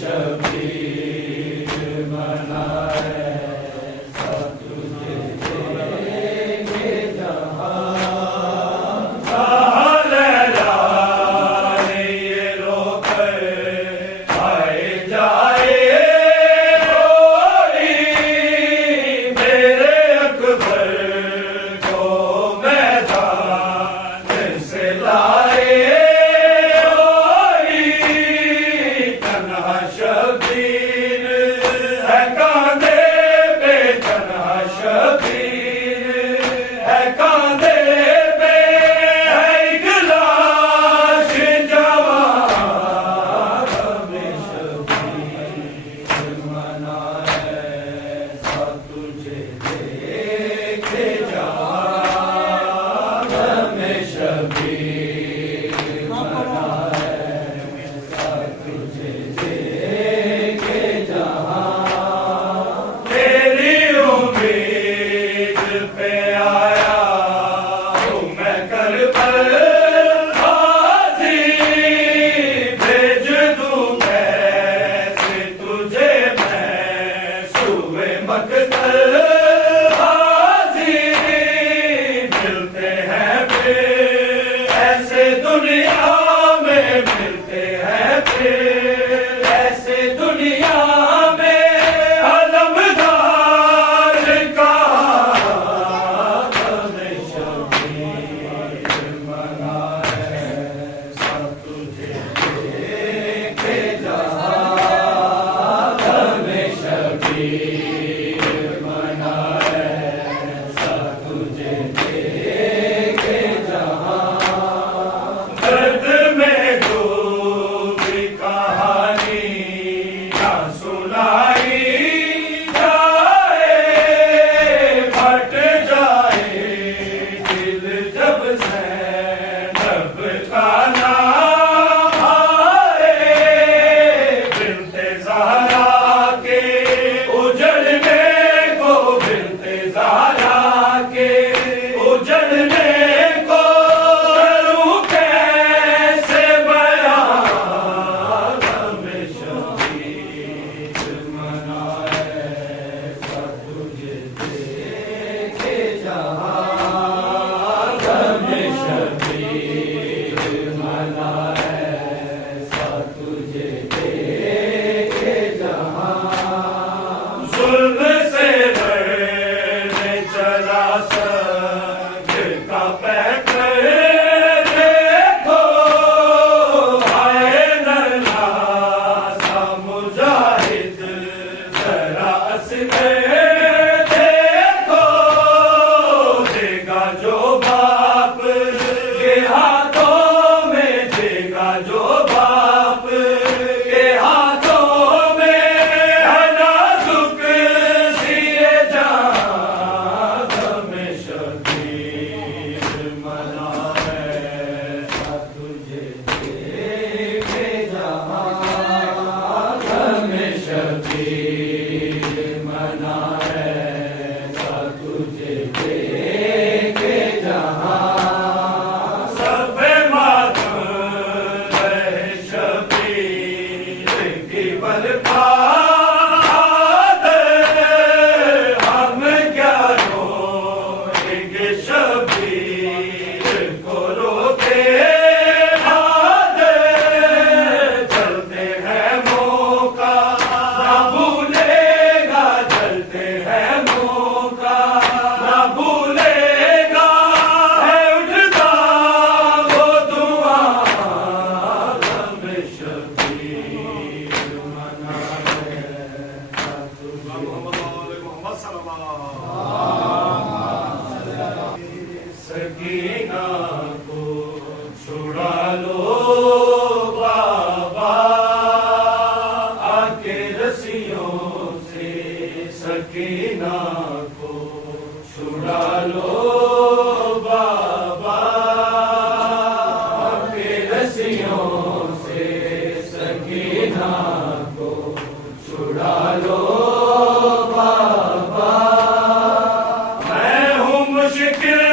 Shall Sakina को छुड़ा लो बाबा आके रस्सियों से, सकीना को छुड़ा लो बाबा आके रस्सियों से, सकीना को छुड़ा लो बाबा। मैं हूँ मुश्किल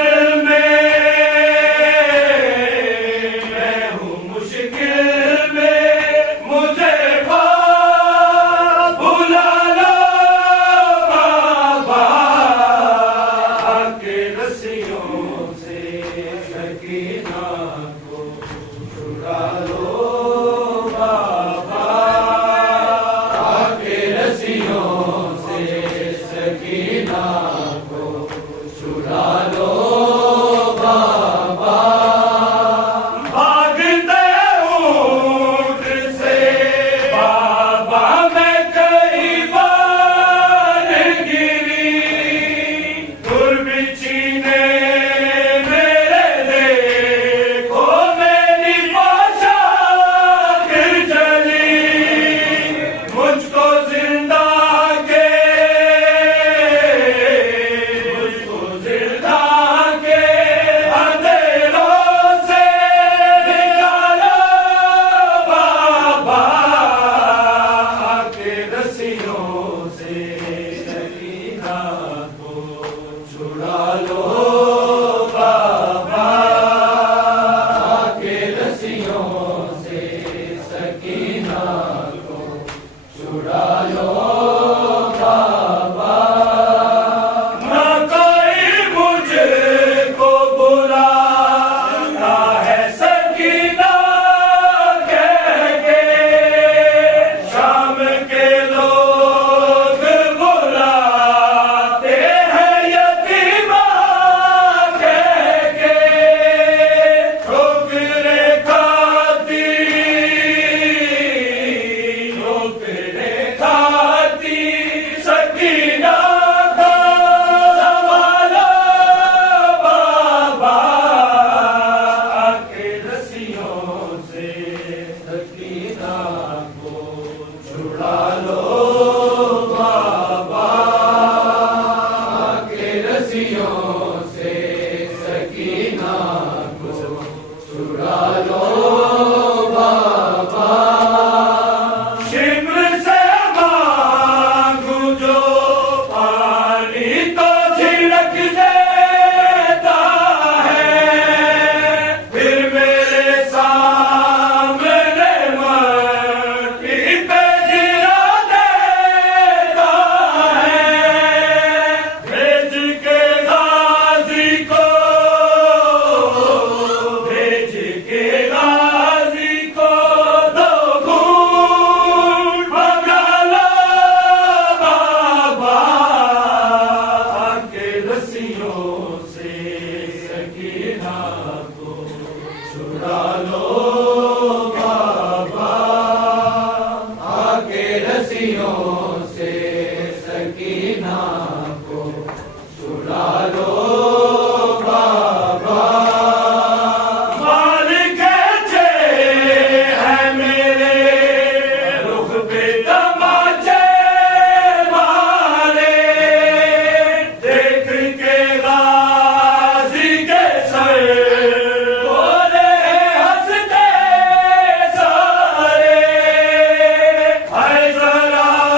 जरा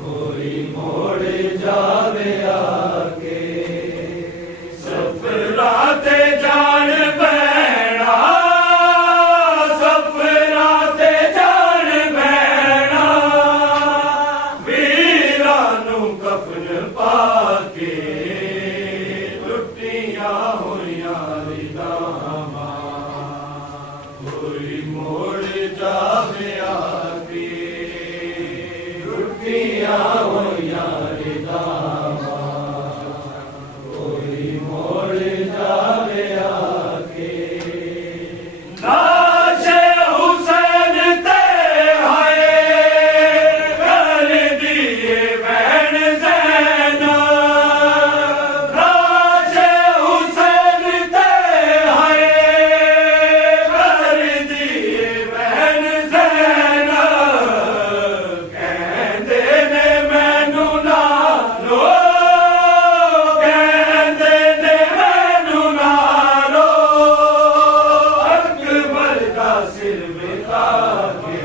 कोई मोड़ जावे आगे सफराते जान बैणा सफराते जान बैणा वीरां नूं कफन पाके लुटियां होइयां रिदावां कोई मोड़ जावे आगे लुटियां होइयां रिदावां कोई मोड़ जावे आगे नाशे हुसैन ते हाय कर दिए बैन ज़ैना नाशे हुसैन ते हाय कर दिए बैन ज़ैना कहंदे ने मैनू ना रो कहंदे ने मैनू ना रो अकबर दा सिर विखा के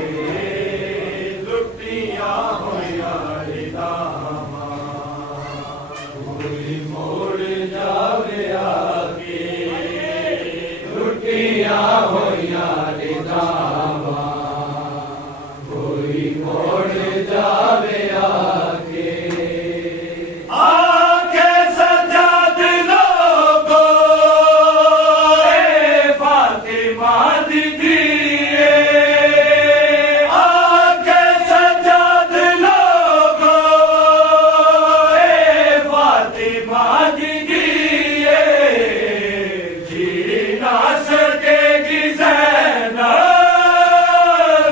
लुटियां होइयां रिदावां कोई मोड़ जावे आगे लुटियां होइयां रिदावां कोई मोड़ जावे आगे आखे सजाद लोगो ए फातिमा दी धीए आखे सजाद लोगो ए फातिमा दी धीए जी ना सकेगी ज़ैनब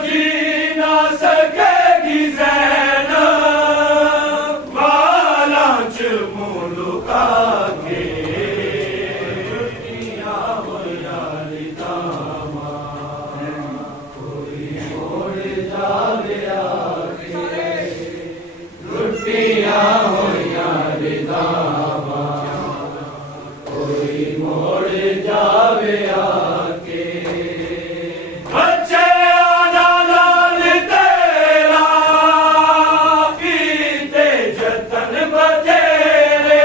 जी ना सकेगी ज़ैनब बालां च मुंह लुका के लुटियां होइयां रिदावां कोई मोड़ जावे आगे लुटियां होइयां रिदावां कोई मोड़ जावे आगे बच्चे आना लाल तेरा कीते जतन बथेरे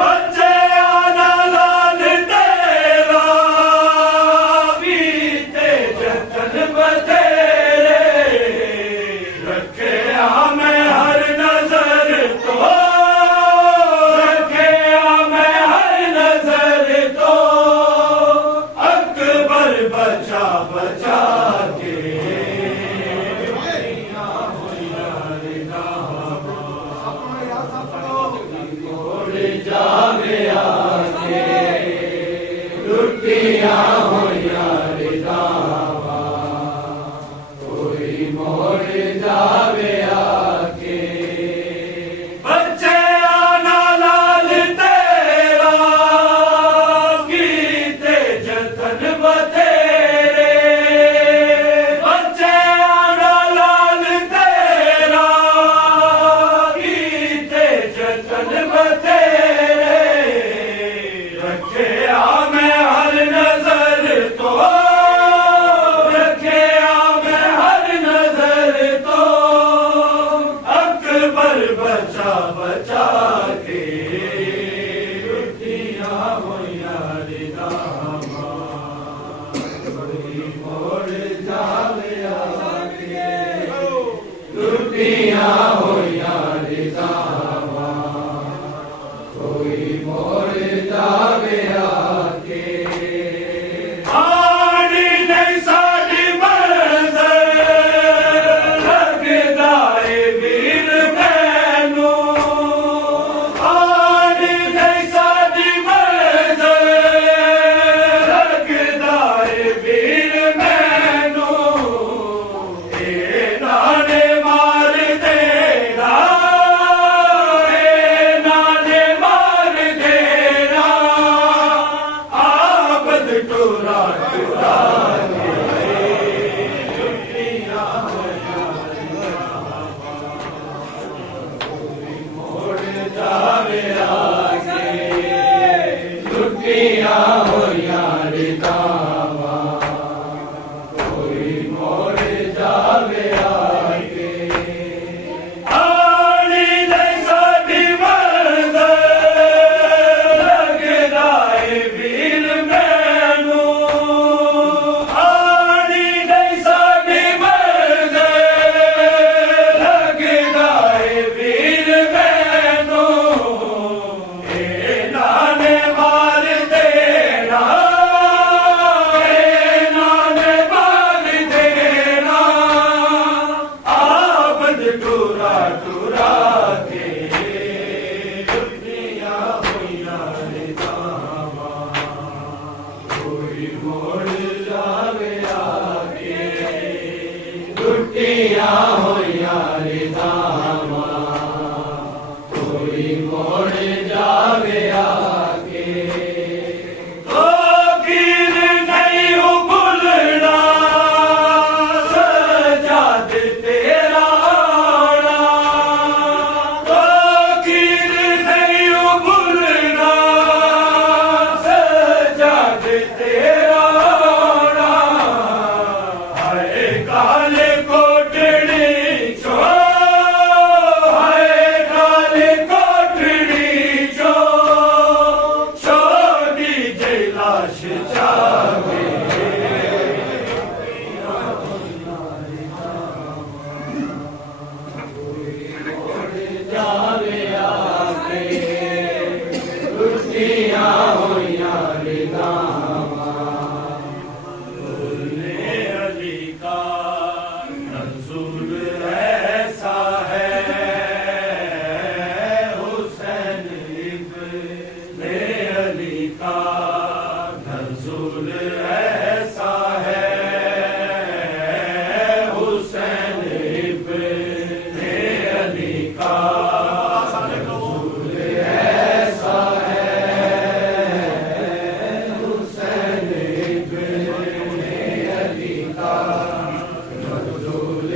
बच्चे आना लाल तेरा कीते जतन बथेरे रखे मैं हर नजर तो रखे मैं हर नजर तो अकबर बचा बचा के लुटियां होइयां रिदावां मोड़ जावे आगे लुटियां होइयां रिदावां कोई मोड़ जावे आगे बच्चे आना लाल तेरा कीते जतन बथेरे बच्चे आना लाल तेरा कीते जतन बथेरे रखे मैं हर नजर तो रखे मैं हर नजर तो होइया रिदावा कोई मोड़ जावे आके तो गिर नहीं भूलना सजाद तेरा तो गिर नहीं भूलना सजाद तेरा हाय काले कोटड़ी चो हाय काले कोटड़ी चो छोड़ी जैलाश जावे जावे आके रुटियां होइया रिदावा अली का रसूल ऐसा है हुसैन इब्ने अली का रसूल ऐसा है हुसैन इब्ने अली का रसूल ऐसा है हुसैन इब्ने अली का रसूल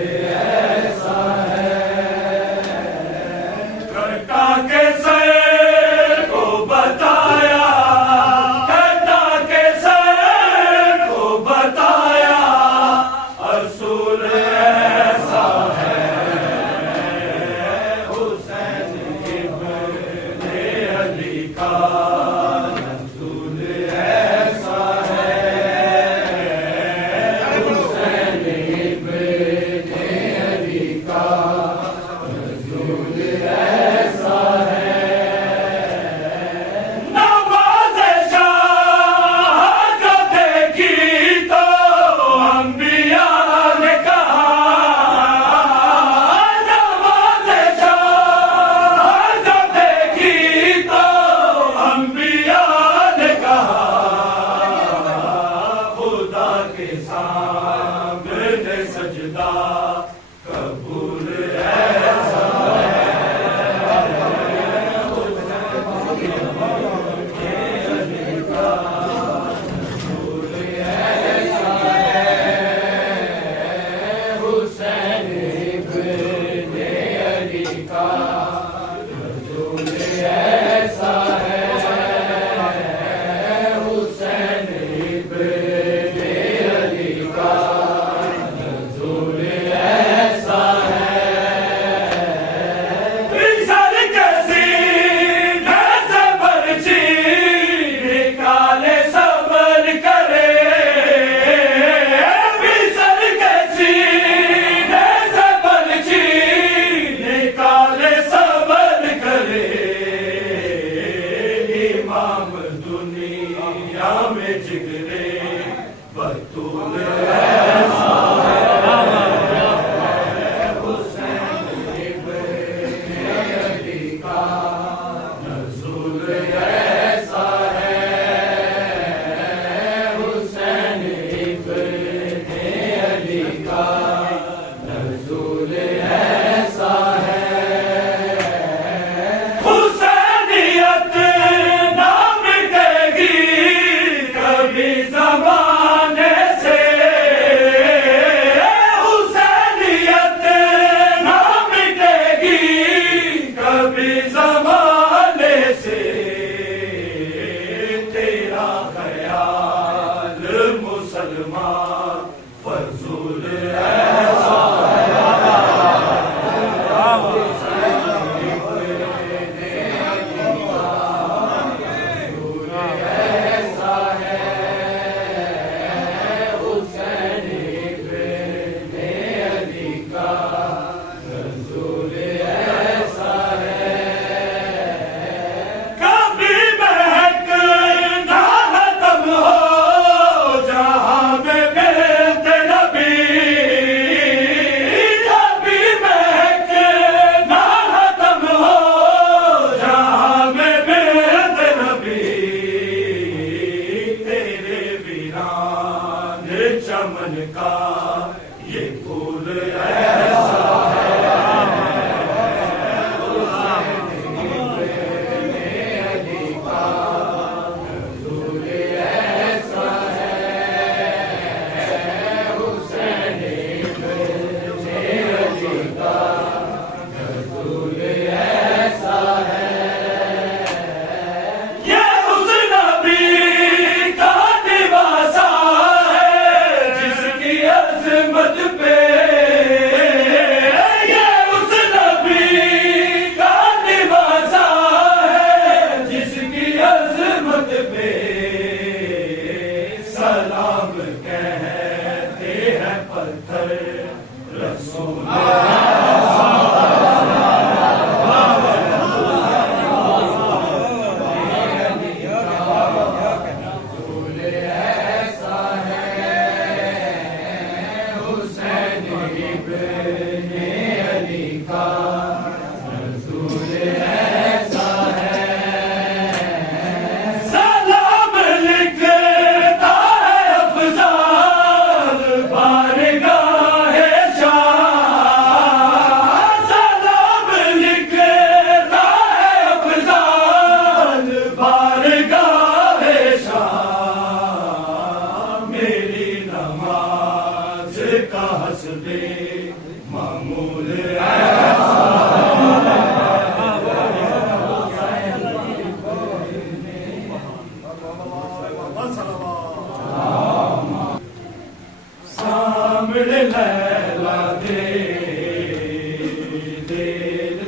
सामने लैला दे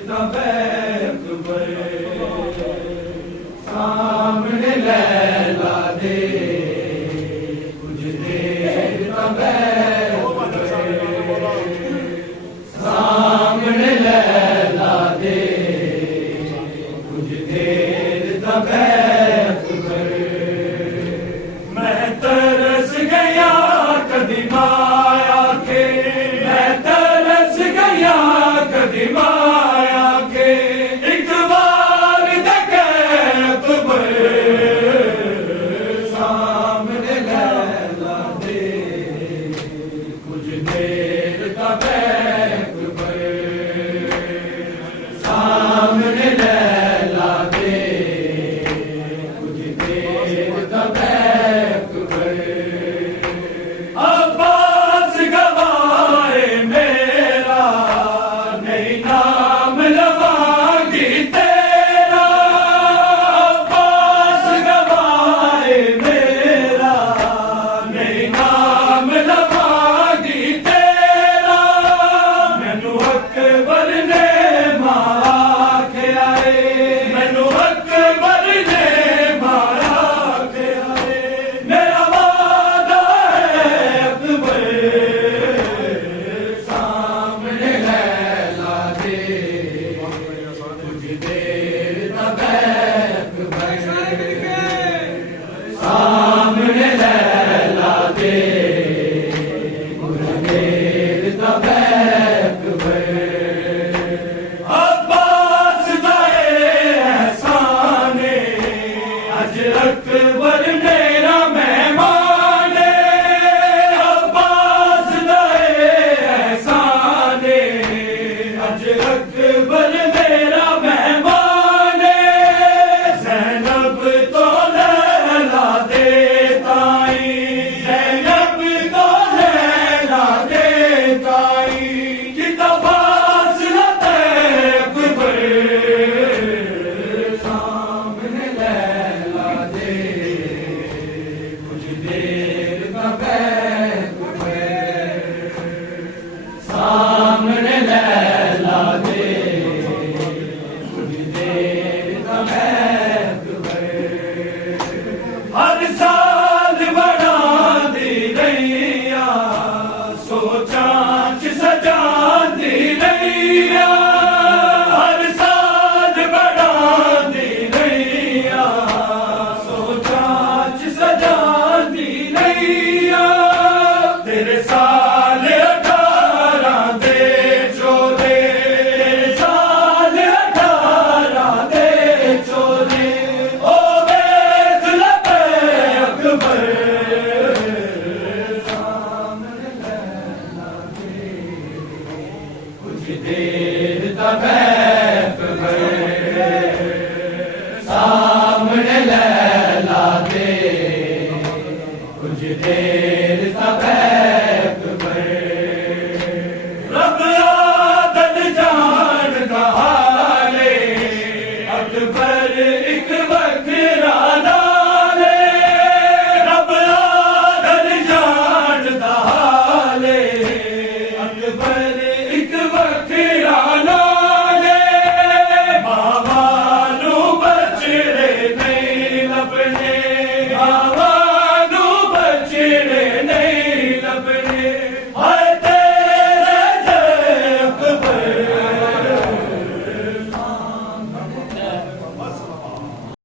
तबैक सामने लैला दे कुछ देर तबैक सामने लैला दे कुछ देर तबैक मैं तरस गया कदी माया के मैं तरस गया कदी माया के एक बार देखत सामने लैला दे कुछ देर तबैक सामने लैला दे कुछ देर तबैक अब्बास गवाए मेरा नहीं नाम लवांगी तेरा अब्बास गवाए मेरा नहीं नाम लवांगी तेरा मैनू अकबर ने मारा के आए मैनू अकबर ने मारा के आए मेरा वादा है अकबर सामने लैला दे कुछ देर तबैक सामने लैला दे कुछ देर तबैक अब्बास दाए एहसाने अज अकबर मेरा मेहमान अब्बास दाए एहसाने अज अकबर मेरा मेहमान ज़ैनब तो लैला दे ताई ज़ैनब तो लैला दे ताई किता फासला अकबर सामने लैला दे कुछ देर तबैक सामने लैला दे कुछ देर तबैक हर साल बड़ा दी रैया सोचा च सजा दी रैया हर साल बड़ा दी रैया सोचा च सजा दी रैया तेरे साल 18 दे चोले तेरे साल 18 दे चोले ओ वेख लपे अकबर सामने लैला दे कुछ देर तबैक सामने लैला दे कुछ देर तबैक रब आदल जान कहाले अकबर एक वखरा नाले रब आदल जान दहाले अकबर एक वखरा